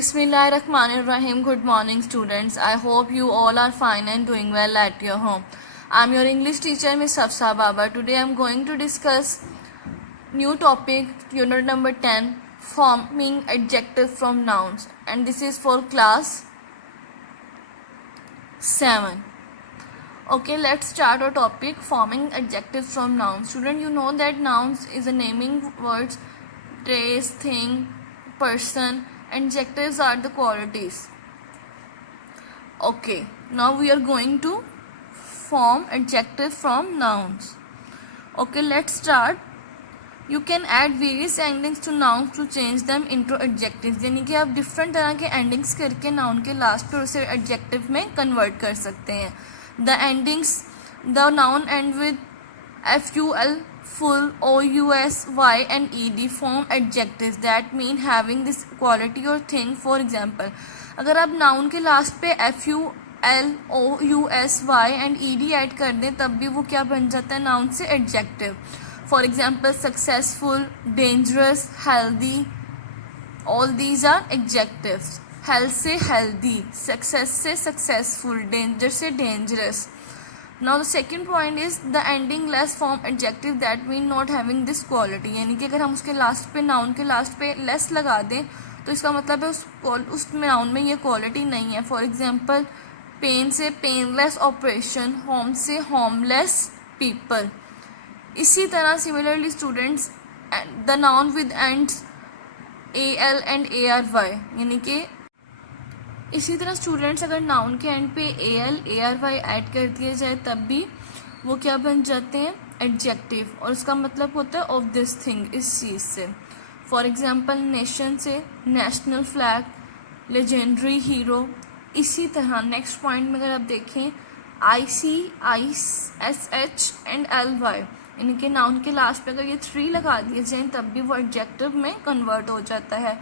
Bismillahirrahmanirrahim. Good morning, students. I hope you all are fine and doing well at your home. I'm your English teacher, Miss Hafsa Baba. Today I'm going to discuss new topic, unit number 10, forming adjectives from nouns. And this is for class 7. Okay, let's start our topic, forming adjectives from nouns. Student, you know that nouns is a naming words, place, thing, person. Adjectives are the qualities. Okay, now we are going to form adjectives from nouns. Okay, let's start. You can add various endings to nouns to change them into adjectives. यानी कि आप different तरह के endings करके noun के last पे उसे adjective में convert कर सकते हैं. The endings, the noun end with ful, full, ous, y and ed form adjectives that mean having this quality or thing. For example, अगर आप noun के last पे ful, ous, y and ed add कर दें तब भी वो क्या बन जाता है noun से adjective. For example, successful, dangerous, healthy, all these are adjectives. Health से healthy, success से successful, danger से dangerous. Now the second point is the ending less form adjective that mean not having this quality. यानी कि अगर हम उसके last पे noun के लास्ट पे less लगा दें तो इसका मतलब है उस noun में ये quality नहीं है. For example, pain से painless operation, home से homeless people. इसी तरह similarly students, the noun with ends al and ary, यानी कि इसी तरह स्टूडेंट्स अगर नाउन के एंड पे al, ary ऐड कर दिया जाए तब भी वो क्या बन जाते हैं एडजेक्टिव, और उसका मतलब होता है ऑफ दिस थिंग, इस चीज़ से. फॉर एग्जांपल नेशन से नेशनल फ्लैग, लेजेंडरी हीरो. इसी तरह नेक्स्ट पॉइंट में अगर आप देखें ICISH एंड LY, यानी कि नाउन के लास्ट पे अगर ये 3 लगा दिए जाए तब भी वो एडजेक्टिव में कन्वर्ट हो जाता है.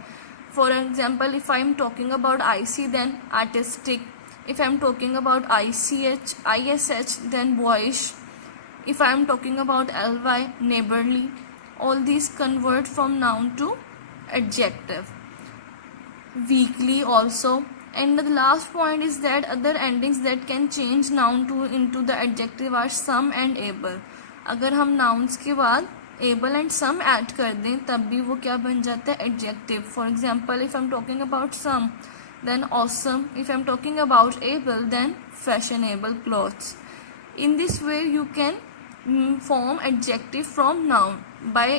For example, if I am talking about IC, then artistic. If I am talking about ISH, then boyish. If I am talking about LY, neighborly. All these convert from noun to adjective. Weakly also. And the last point is that other endings that can change noun into the adjective are some and able. अगर हम nouns के बाद able and some add कर दें तब भी वो क्या बन जाता है adjective. For example, if I am talking about some then awesome, if I am talking about able then fashionable clothes. In this way you can form adjective from noun by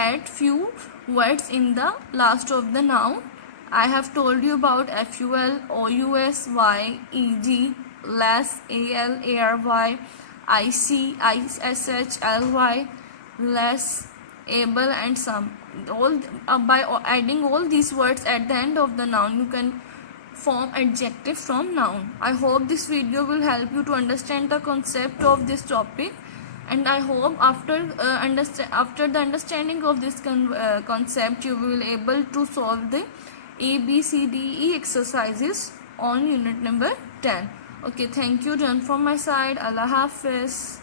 add few words in the last of the noun. I have told you about ful, ous, y, ed, less, al, ary, ICISH, ly, less, able and some. All by adding all these words at the end of the noun you can form adjective from noun. I hope this video will help you to understand the concept of this topic, and I hope after the understanding of this concept you will able to solve the ABCDE exercises on unit number 10. Okay, thank you. Done from my side. Allah Hafiz.